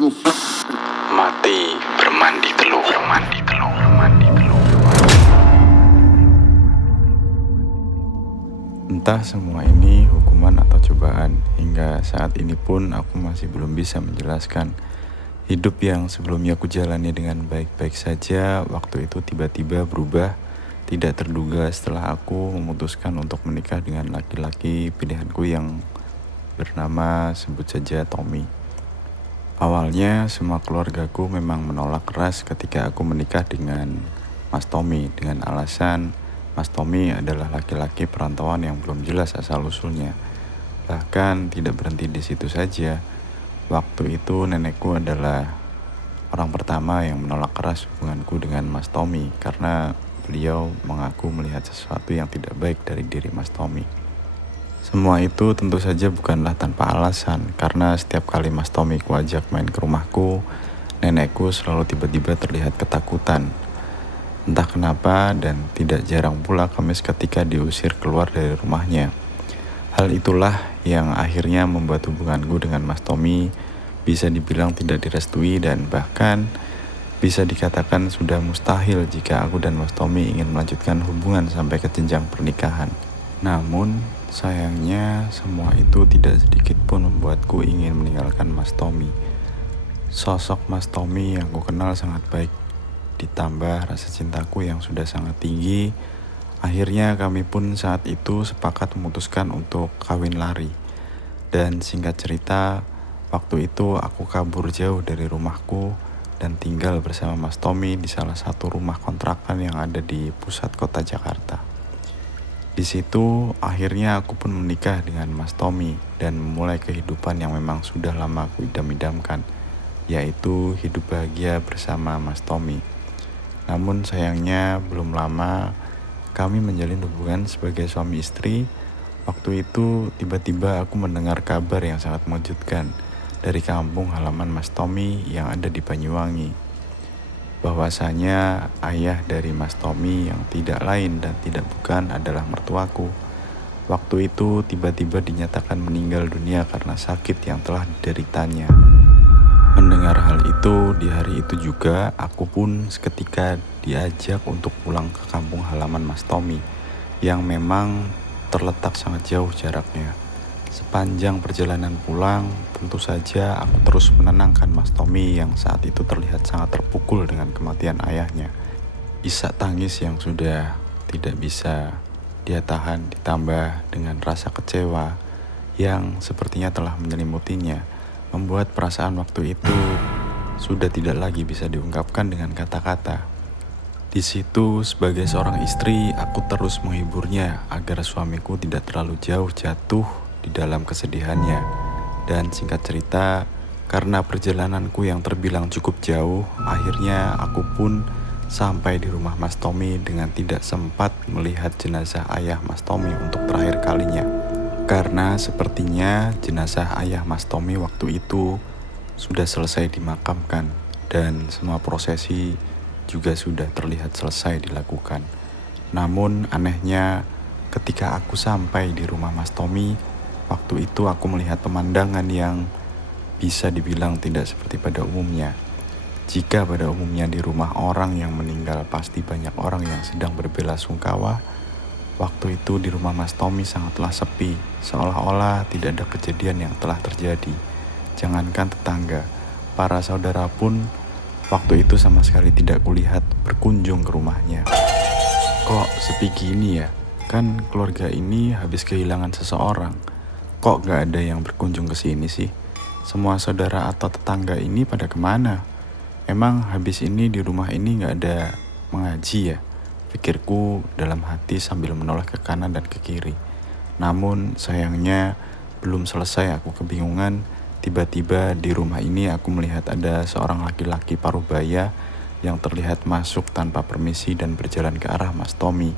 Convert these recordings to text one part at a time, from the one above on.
Mati bermandi teluh, bermandi teluh, bermandi teluh. Entah semua ini hukuman atau cobaan, hingga saat ini pun aku masih belum bisa menjelaskan. Hidup yang sebelumnya aku jalani dengan baik-baik saja, waktu itu tiba-tiba berubah, tidak terduga setelah aku memutuskan untuk menikah dengan laki-laki pilihanku yang bernama sebut saja Tommy. Awalnya semua keluargaku memang menolak keras ketika aku menikah dengan Mas Tommy dengan alasan Mas Tommy adalah laki-laki perantauan yang belum jelas asal-usulnya. Bahkan tidak berhenti di situ saja. Waktu itu nenekku adalah orang pertama yang menolak keras hubunganku dengan Mas Tommy karena beliau mengaku melihat sesuatu yang tidak baik dari diri Mas Tommy. Semua itu tentu saja bukanlah tanpa alasan, karena setiap kali Mas Tommy ku ajak main ke rumahku, nenekku selalu tiba-tiba terlihat ketakutan. Entah kenapa dan tidak jarang pula kami seketika diusir keluar dari rumahnya. Hal itulah yang akhirnya membuat hubunganku dengan Mas Tommy bisa dibilang tidak direstui dan bahkan bisa dikatakan sudah mustahil jika aku dan Mas Tommy ingin melanjutkan hubungan sampai ke jenjang pernikahan. Namun sayangnya semua itu tidak sedikit pun membuatku ingin meninggalkan Mas Tommy. Sosok Mas Tommy yang ku kenal sangat baik, ditambah rasa cintaku yang sudah sangat tinggi, akhirnya kami pun saat itu sepakat memutuskan untuk kawin lari. Dan singkat cerita, waktu itu aku kabur jauh dari rumahku dan tinggal bersama Mas Tommy di salah satu rumah kontrakan yang ada di pusat kota Jakarta. Di situ akhirnya aku pun menikah dengan Mas Tommy dan memulai kehidupan yang memang sudah lama aku idam-idamkan, yaitu hidup bahagia bersama Mas Tommy. Namun sayangnya belum lama kami menjalin hubungan sebagai suami istri. Waktu itu tiba-tiba aku mendengar kabar yang sangat mengejutkan dari kampung halaman Mas Tommy yang ada di Banyuwangi. Bahwasanya ayah dari Mas Tommy yang tidak lain dan tidak bukan adalah mertuaku. Waktu itu tiba-tiba dinyatakan meninggal dunia karena sakit yang telah dideritanya. Mendengar hal itu, di hari itu juga aku pun seketika diajak untuk pulang ke kampung halaman Mas Tommy yang memang terletak sangat jauh jaraknya. Sepanjang perjalanan pulang, tentu saja aku terus menenangkan Mas Tommy yang saat itu terlihat sangat terpukul dengan kematian ayahnya. Isak tangis yang sudah tidak bisa dia tahan ditambah dengan rasa kecewa yang sepertinya telah menyelimutinya, membuat perasaan waktu itu sudah tidak lagi bisa diungkapkan dengan kata-kata. Di situ sebagai seorang istri, aku terus menghiburnya agar suamiku tidak terlalu jauh jatuh di dalam kesedihannya. Dan singkat cerita, karena perjalananku yang terbilang cukup jauh, akhirnya aku pun sampai di rumah Mas Tommy dengan tidak sempat melihat jenazah ayah Mas Tommy untuk terakhir kalinya. Karena sepertinya jenazah ayah Mas Tommy waktu itu sudah selesai dimakamkan dan semua prosesi juga sudah terlihat selesai dilakukan. Namun anehnya ketika aku sampai di rumah Mas Tommy, waktu itu aku melihat pemandangan yang bisa dibilang tidak seperti pada umumnya. Jika pada umumnya di rumah orang yang meninggal pasti banyak orang yang sedang berbelasungkawa, waktu itu di rumah Mas Tommy sangatlah sepi, seolah-olah tidak ada kejadian yang telah terjadi. Jangankan tetangga, para saudara pun waktu itu sama sekali tidak kulihat berkunjung ke rumahnya. Kok sepi gini ya? Kan keluarga ini habis kehilangan seseorang. Kok gak ada yang berkunjung ke sini sih? Semua saudara atau tetangga ini pada kemana? Emang habis ini di rumah ini gak ada mengaji ya? Pikirku dalam hati sambil menoleh ke kanan dan ke kiri. Namun sayangnya belum selesai aku kebingungan, tiba-tiba di rumah ini aku melihat ada seorang laki-laki parubaya yang terlihat masuk tanpa permisi dan berjalan ke arah Mas Tommy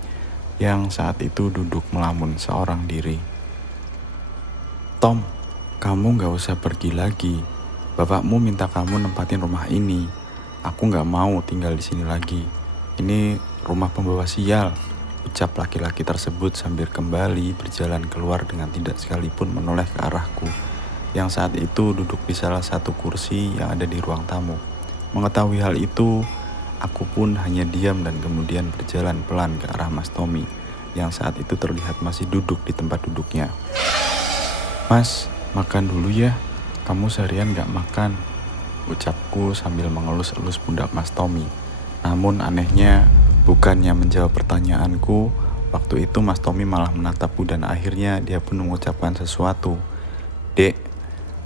yang saat itu duduk melamun seorang diri. "Tom, kamu gak usah pergi lagi. Bapakmu minta kamu nempatin rumah ini. Aku gak mau tinggal di sini lagi. Ini rumah pembawa sial," ucap laki-laki tersebut sambil kembali berjalan keluar dengan tidak sekalipun menoleh ke arahku. yang saat itu duduk di salah satu kursi yang ada di ruang tamu. Mengetahui hal itu, aku pun hanya diam dan kemudian berjalan pelan ke arah Mas Tommy yang saat itu terlihat masih duduk di tempat duduknya. "Mas, makan dulu ya, kamu seharian gak makan," ucapku sambil mengelus-elus pundak Mas Tommy. Namun anehnya, bukannya menjawab pertanyaanku, waktu itu Mas Tommy malah menatapku dan akhirnya dia pun mengucapkan sesuatu. "Dek,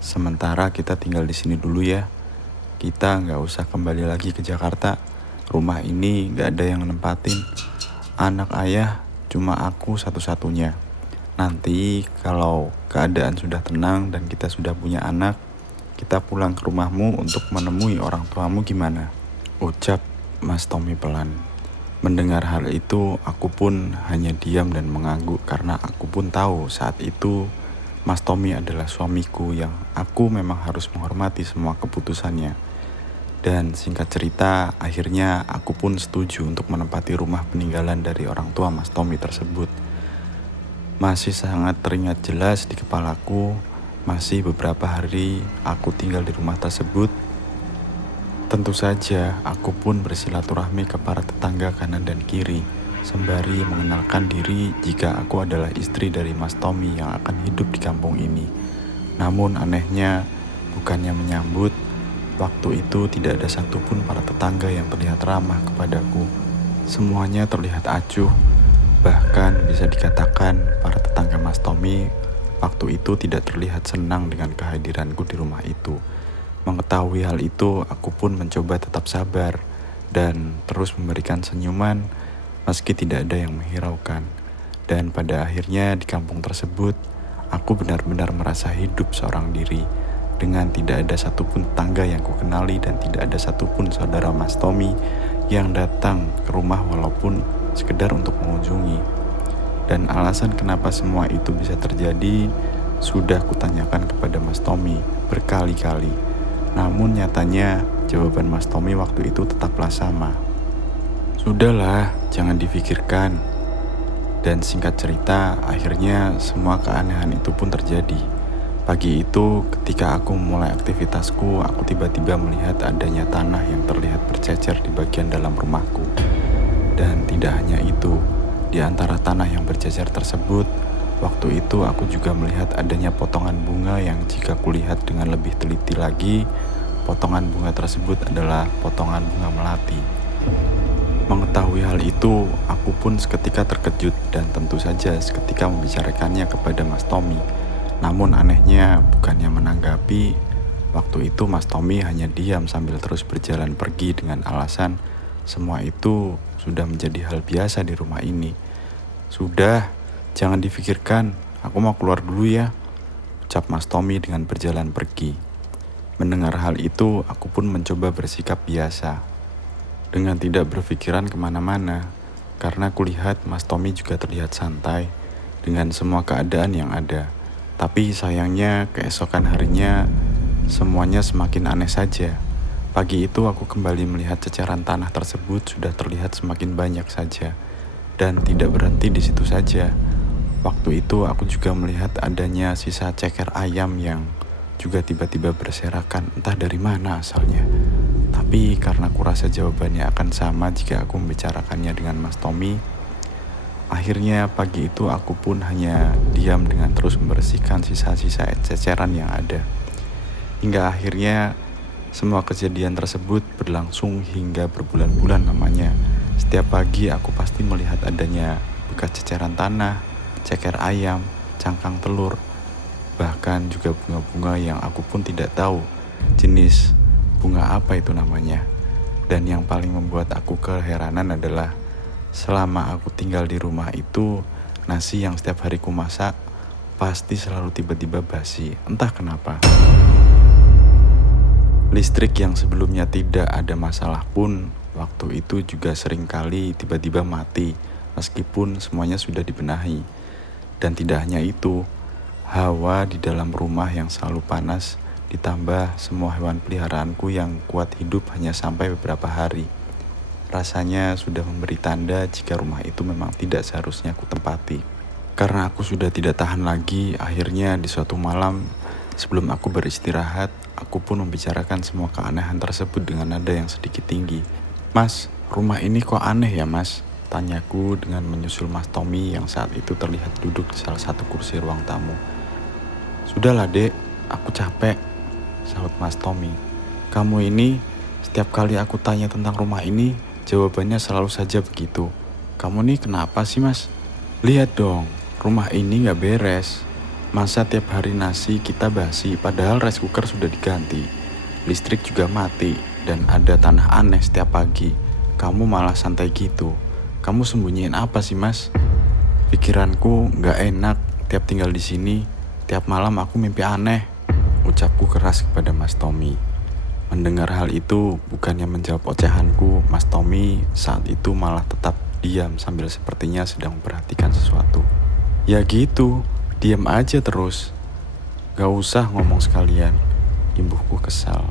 sementara kita tinggal di sini dulu ya. Kita nggak usah kembali lagi ke Jakarta. Rumah ini nggak ada yang nempatin. Anak ayah cuma aku satu-satunya. Nanti kalau keadaan sudah tenang dan kita sudah punya anak, kita pulang ke rumahmu untuk menemui orang tuamu gimana?" ucap Mas Tommy pelan. Mendengar hal itu, aku pun hanya diam dan mengangguk karena aku pun tahu saat itu Mas Tommy adalah suamiku yang aku memang harus menghormati semua keputusannya. Dan singkat cerita, akhirnya aku pun setuju untuk menempati rumah peninggalan dari orang tua Mas Tommy tersebut. Masih sangat teringat jelas di kepalaku, masih beberapa hari aku tinggal di rumah tersebut. Tentu saja, aku pun bersilaturahmi ke para tetangga kanan dan kiri, sembari mengenalkan diri jika aku adalah istri dari Mas Tommy yang akan hidup di kampung ini. Namun anehnya, bukannya menyambut, waktu itu tidak ada satupun para tetangga yang terlihat ramah kepadaku. Semuanya terlihat acuh, bahkan bisa dikatakan para tetangga Mas Tommy waktu itu tidak terlihat senang dengan kehadiranku di rumah itu. Mengetahui hal itu, aku pun mencoba tetap sabar dan terus memberikan senyuman meski tidak ada yang menghiraukan. Dan pada akhirnya di kampung tersebut, aku benar-benar merasa hidup seorang diri dengan tidak ada satupun tetangga yang kukenali dan tidak ada satupun saudara Mas Tommy yang datang ke rumah walaupun sekedar untuk mengunjungi. Dan alasan kenapa semua itu bisa terjadi sudah kutanyakan kepada Mas Tommy berkali-kali. Namun nyatanya jawaban Mas Tommy waktu itu tetaplah sama. "Sudahlah, jangan difikirkan." Dan singkat cerita, akhirnya semua keanehan itu pun terjadi. Pagi itu, ketika aku memulai aktivitasku, aku tiba-tiba melihat adanya tanah yang terlihat bercecer di bagian dalam rumahku. Dan tidak hanya itu, di antara tanah yang bercecer tersebut, waktu itu aku juga melihat adanya potongan bunga yang jika kulihat dengan lebih teliti lagi, potongan bunga tersebut adalah potongan bunga melati. Mengetahui hal itu, aku pun seketika terkejut dan tentu saja seketika membicarakannya kepada Mas Tommy. Namun anehnya, bukannya menanggapi, waktu itu Mas Tommy hanya diam sambil terus berjalan pergi dengan alasan semua itu sudah menjadi hal biasa di rumah ini. "Sudah, jangan difikirkan, aku mau keluar dulu ya," ucap Mas Tommy dengan berjalan pergi. Mendengar hal itu, aku pun mencoba bersikap biasa, dengan tidak berpikiran kemana-mana, karena kulihat Mas Tommy juga terlihat santai dengan semua keadaan yang ada. Tapi sayangnya keesokan harinya, semuanya semakin aneh saja. Pagi itu aku kembali melihat ceceran tanah tersebut sudah terlihat semakin banyak saja. Dan tidak berhenti di situ saja. Waktu itu aku juga melihat adanya sisa ceker ayam yang juga tiba-tiba berserakan, entah dari mana asalnya. Tapi karena kurasa jawabannya akan sama jika aku membicarakannya dengan Mas Tommy, akhirnya pagi itu aku pun hanya diam dengan terus membersihkan sisa-sisa ceceran yang ada. Hingga akhirnya semua kejadian tersebut berlangsung hingga berbulan-bulan lamanya. Setiap pagi aku pasti melihat adanya bekas ceceran tanah, ceker ayam, cangkang telur, bahkan juga bunga-bunga yang aku pun tidak tahu jenis bunga apa itu namanya. Dan yang paling membuat aku keheranan adalah selama aku tinggal di rumah itu, nasi yang setiap hari ku masak pasti selalu tiba-tiba basi, entah kenapa. Listrik yang sebelumnya tidak ada masalah pun waktu itu juga sering kali tiba-tiba mati meskipun semuanya sudah dibenahi. Dan tidak hanya itu, hawa di dalam rumah yang selalu panas ditambah semua hewan peliharaanku yang kuat hidup hanya sampai beberapa hari. Rasanya sudah memberi tanda jika rumah itu memang tidak seharusnya aku tempati. Karena aku sudah tidak tahan lagi, akhirnya di suatu malam Sebelum aku beristirahat, aku pun membicarakan semua keanehan tersebut dengan nada yang sedikit tinggi. "Mas, rumah ini kok aneh ya mas?" tanyaku dengan menyusul Mas Tommy yang saat itu terlihat duduk di salah satu kursi ruang tamu. "Sudahlah dek, aku capek," sahut Mas Tommy. "Kamu ini, setiap kali aku tanya tentang rumah ini, jawabannya selalu saja begitu. Kamu nih kenapa sih mas? Lihat dong, rumah ini gak beres. Masa tiap hari nasi kita basi padahal rice cooker sudah diganti. Listrik juga mati dan ada tanah aneh setiap pagi. Kamu malah santai gitu. Kamu sembunyiin apa sih mas?" "Pikiranku gak enak tiap tinggal di sini. Tiap malam aku mimpi aneh," ucapku keras kepada Mas Tommy. Mendengar hal itu, bukannya menjawab ocehanku, Mas Tommy saat itu malah tetap diam sambil sepertinya sedang memperhatikan sesuatu. "Ya gitu, diam aja terus. Gak usah ngomong sekalian," imbuhku kesal.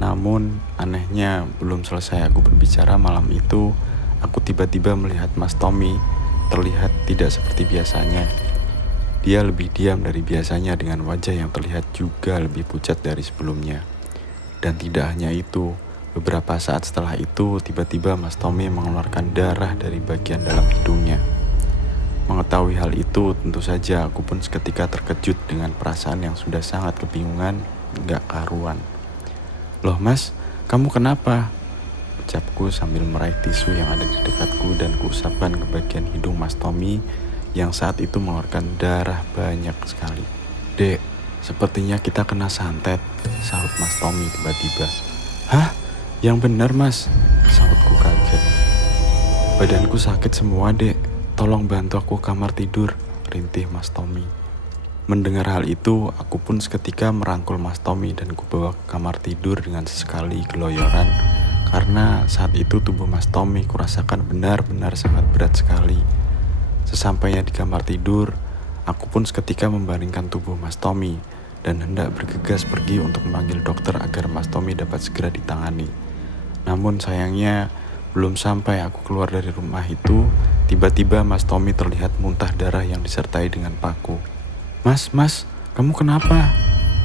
Namun, anehnya belum selesai aku berbicara malam itu, aku tiba-tiba melihat Mas Tommy terlihat tidak seperti biasanya. Dia lebih diam dari biasanya dengan wajah yang terlihat juga lebih pucat dari sebelumnya. Dan tidak hanya itu, beberapa saat setelah itu tiba-tiba Mas Tommy mengeluarkan darah dari bagian dalam hidungnya. Mengetahui hal itu, tentu saja aku pun seketika terkejut dengan perasaan yang sudah sangat kebingungan, gak karuan. "Loh mas, kamu kenapa?" ucapku sambil meraih tisu yang ada di dekatku dan kuusapkan ke bagian hidung Mas Tommy yang saat itu mengeluarkan darah banyak sekali. "Dek, sepertinya kita kena santet," sahut Mas Tommy tiba-tiba. "Hah? Yang benar mas?" sahutku kaget. "Badanku sakit semua dek, tolong bantu aku kamar tidur," rintih Mas Tommy. Mendengar hal itu, aku pun seketika merangkul Mas Tommy dan kubawa ke kamar tidur dengan sesekali geloyoran. Karena saat itu tubuh Mas Tommy kurasakan benar-benar sangat berat sekali. Sesampainya di kamar tidur, aku pun seketika membaringkan tubuh Mas Tommy dan hendak bergegas pergi untuk memanggil dokter agar Mas Tommy dapat segera ditangani. Namun sayangnya, belum sampai aku keluar dari rumah itu, tiba-tiba Mas Tommy terlihat muntah darah yang disertai dengan paku. Mas, kamu kenapa?"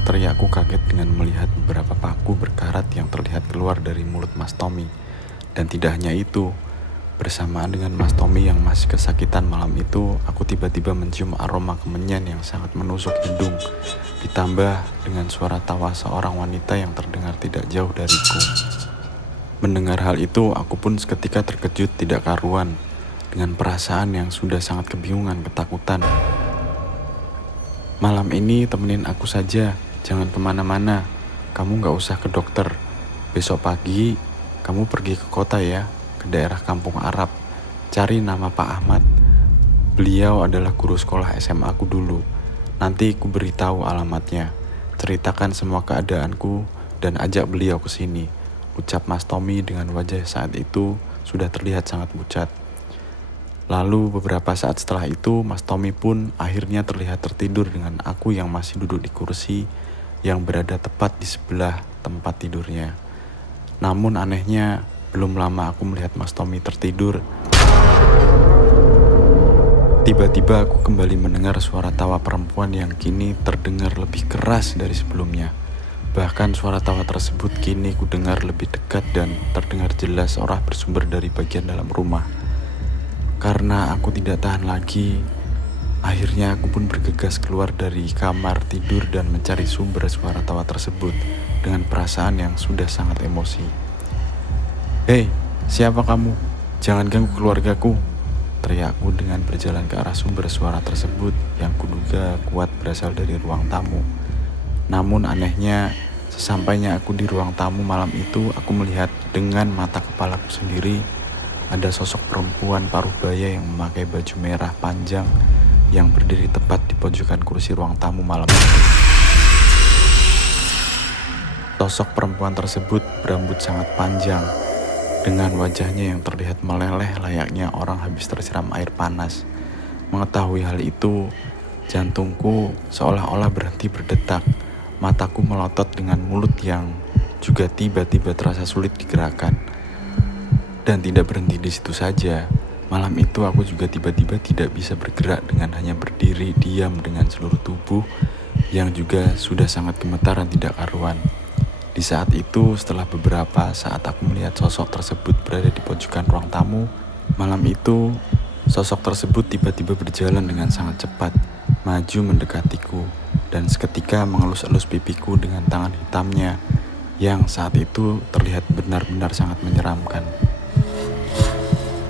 teriakku kaget dengan melihat beberapa paku berkarat yang terlihat keluar dari mulut Mas Tommy. Dan tidak hanya itu, bersamaan dengan Mas Tommy yang masih kesakitan malam itu, aku tiba-tiba mencium aroma kemenyan yang sangat menusuk hidung, ditambah dengan suara tawa seorang wanita yang terdengar tidak jauh dariku. Mendengar hal itu, aku pun seketika terkejut tidak karuan, dengan perasaan yang sudah sangat kebingungan, ketakutan. "Malam ini temenin aku saja, jangan kemana-mana. Kamu gak usah ke dokter. Besok pagi kamu pergi ke kota ya, ke daerah Kampung Arab. Cari nama Pak Ahmad. Beliau adalah guru sekolah SMA aku dulu. Nanti ku beritahu alamatnya. Ceritakan semua keadaanku dan ajak beliau ke sini," ucap Mas Tommy dengan wajah saat itu sudah terlihat sangat pucat. Lalu beberapa saat setelah itu, Mas Tommy pun akhirnya terlihat tertidur dengan aku yang masih duduk di kursi yang berada tepat di sebelah tempat tidurnya. Namun anehnya, belum lama aku melihat Mas Tommy tertidur, tiba-tiba aku kembali mendengar suara tawa perempuan yang kini terdengar lebih keras dari sebelumnya. Bahkan suara tawa tersebut kini kudengar lebih dekat dan terdengar jelas seolah bersumber dari bagian dalam rumah. Karena aku tidak tahan lagi, akhirnya aku pun bergegas keluar dari kamar tidur dan mencari sumber suara tawa tersebut dengan perasaan yang sudah sangat emosi. "Hei, siapa kamu? Jangan ganggu keluargaku," teriakku dengan berjalan ke arah sumber suara tersebut yang kuduga kuat berasal dari ruang tamu. Namun anehnya, sesampainya aku di ruang tamu malam itu, aku melihat dengan mata kepalaku sendiri ada sosok perempuan paruh baya yang memakai baju merah panjang yang berdiri tepat di pojokan kursi ruang tamu malam itu. Sosok perempuan tersebut berambut sangat panjang, dengan wajahnya yang terlihat meleleh layaknya orang habis tersiram air panas. Mengetahui hal itu, jantungku seolah-olah berhenti berdetak, mataku melotot dengan mulut yang juga tiba-tiba terasa sulit digerakkan. Dan tidak berhenti di situ saja, malam itu aku juga tiba-tiba tidak bisa bergerak dengan hanya berdiri diam dengan seluruh tubuh yang juga sudah sangat gemetar dan tidak karuan. Di saat itu, setelah beberapa saat aku melihat sosok tersebut berada di pojokan ruang tamu, malam itu sosok tersebut tiba-tiba berjalan dengan sangat cepat, maju mendekatiku, dan seketika mengelus-elus pipiku dengan tangan hitamnya yang saat itu terlihat benar-benar sangat menyeramkan.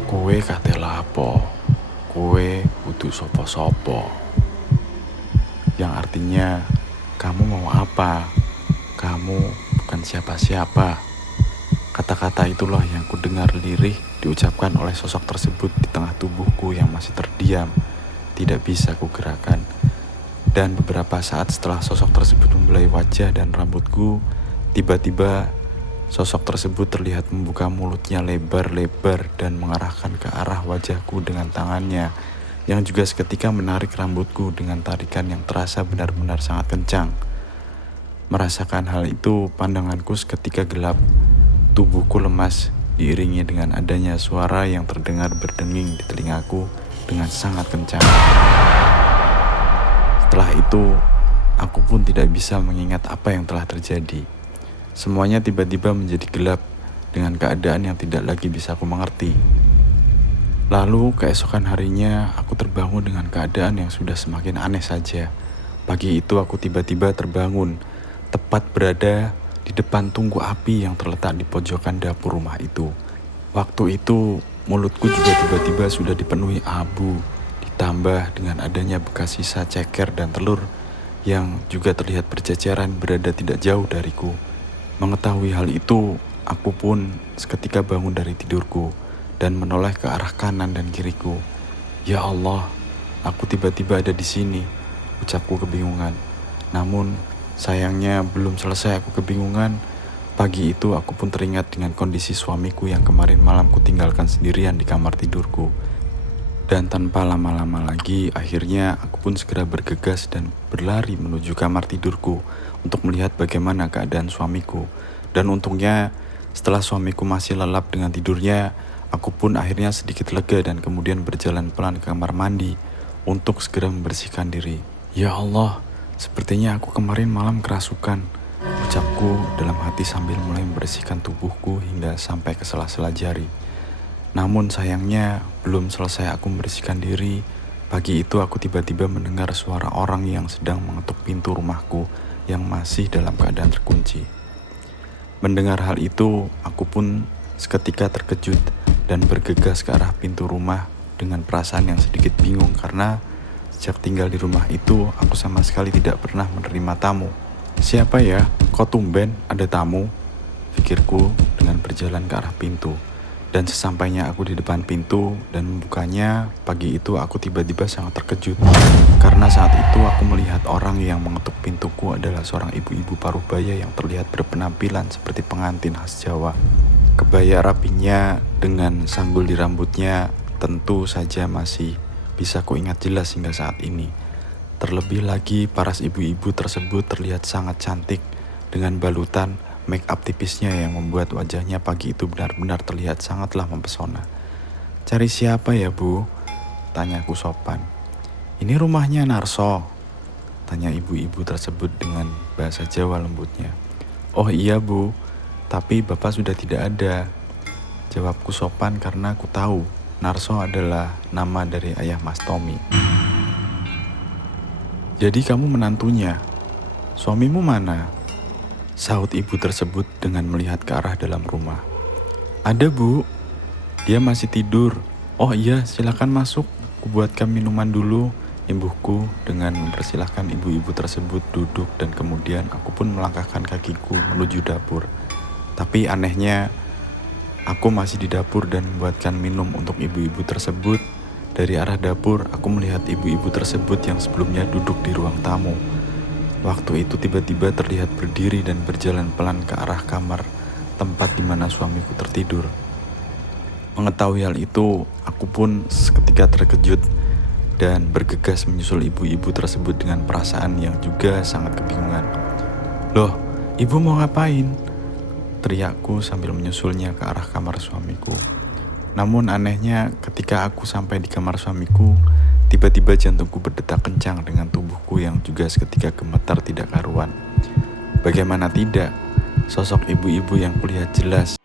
Kowe kate lapo, kowe kudu sopo-sopo. Yang artinya, kamu mau apa? Kamu bukan siapa-siapa. Kata-kata itulah yang kudengar lirih diucapkan oleh sosok tersebut di tengah tubuhku yang masih terdiam, tidak bisa kugerakkan. Dan beberapa saat setelah sosok tersebut membelai wajah dan rambutku, tiba-tiba sosok tersebut terlihat membuka mulutnya lebar-lebar dan mengarahkan ke arah wajahku dengan tangannya, yang juga seketika menarik rambutku dengan tarikan yang terasa benar-benar sangat kencang. Merasakan hal itu, pandanganku seketika gelap. Tubuhku lemas, diiringi dengan adanya suara yang terdengar berdenging di telingaku dengan sangat kencang. Setelah itu, aku pun tidak bisa mengingat apa yang telah terjadi. Semuanya tiba-tiba menjadi gelap dengan keadaan yang tidak lagi bisa aku mengerti. Lalu keesokan harinya aku terbangun dengan keadaan yang sudah semakin aneh saja. Pagi itu aku tiba-tiba terbangun, tepat berada di depan tungku api yang terletak di pojokan dapur rumah itu. Waktu itu mulutku juga tiba-tiba sudah dipenuhi abu, ditambah dengan adanya bekas sisa ceker dan telur yang juga terlihat berceceran berada tidak jauh dariku. Mengetahui hal itu, aku pun seketika bangun dari tidurku dan menoleh ke arah kanan dan kiriku. Ya Allah, aku tiba-tiba ada di sini, ucapku kebingungan. Namun, sayangnya belum selesai aku kebingungan. Pagi itu aku pun teringat dengan kondisi suamiku yang kemarin malam kutinggalkan sendirian di kamar tidurku. Dan tanpa lama-lama lagi, akhirnya aku pun segera bergegas dan berlari menuju kamar tidurku untuk melihat bagaimana keadaan suamiku. Dan untungnya, setelah suamiku masih lelap dengan tidurnya, aku pun akhirnya sedikit lega dan kemudian berjalan pelan ke kamar mandi untuk segera membersihkan diri. Ya Allah, sepertinya aku kemarin malam kerasukan, ucapku dalam hati sambil mulai membersihkan tubuhku hingga sampai ke sela-sela jari. Namun sayangnya belum selesai aku membersihkan diri, pagi itu aku tiba-tiba mendengar suara orang yang sedang mengetuk pintu rumahku yang masih dalam keadaan terkunci. Mendengar hal itu, aku pun seketika terkejut dan bergegas ke arah pintu rumah dengan perasaan yang sedikit bingung karena sejak tinggal di rumah itu, aku sama sekali tidak pernah menerima tamu. Siapa ya? Kok tumben ada tamu? Pikirku dengan berjalan ke arah pintu. Dan sesampainya aku di depan pintu dan membukanya, pagi itu aku tiba-tiba sangat terkejut. Karena saat itu aku melihat orang yang mengetuk pintuku adalah seorang ibu-ibu parubaya yang terlihat berpenampilan seperti pengantin khas Jawa. Kebaya rapinya dengan sanggul di rambutnya tentu saja masih bisa kuingat jelas hingga saat ini. Terlebih lagi paras ibu-ibu tersebut terlihat sangat cantik dengan balutan make up tipisnya yang membuat wajahnya pagi itu benar-benar terlihat sangatlah mempesona. Cari siapa ya Bu? Tanyaku sopan. Ini rumahnya Narso, tanya ibu-ibu tersebut dengan bahasa Jawa lembutnya. Oh iya Bu, tapi Bapak sudah tidak ada. Jawabku sopan karena aku tahu Narso adalah nama dari ayah Mas Tommy. Jadi kamu menantunya? Suamimu mana? Sahut ibu tersebut dengan melihat ke arah dalam rumah. Ada Bu, dia masih tidur. Oh iya, silakan masuk, kubuatkan minuman dulu, imbuhku dengan mempersilahkan ibu-ibu tersebut duduk dan kemudian aku pun melangkahkan kakiku menuju dapur. Tapi anehnya, aku masih di dapur dan membuatkan minum untuk ibu-ibu tersebut. Dari arah dapur, aku melihat ibu-ibu tersebut yang sebelumnya duduk di ruang tamu. Waktu itu tiba-tiba terlihat berdiri dan berjalan pelan ke arah kamar tempat di mana suamiku tertidur. Mengetahui hal itu, aku pun seketika terkejut dan bergegas menyusul ibu-ibu tersebut dengan perasaan yang juga sangat kebingungan. Loh, ibu mau ngapain? Teriakku sambil menyusulnya ke arah kamar suamiku. Namun anehnya ketika aku sampai di kamar suamiku, Tiba-tiba jantungku berdetak kencang dengan tubuhku yang juga seketika gemetar tidak karuan. Bagaimana tidak, sosok ibu-ibu yang kulihat jelas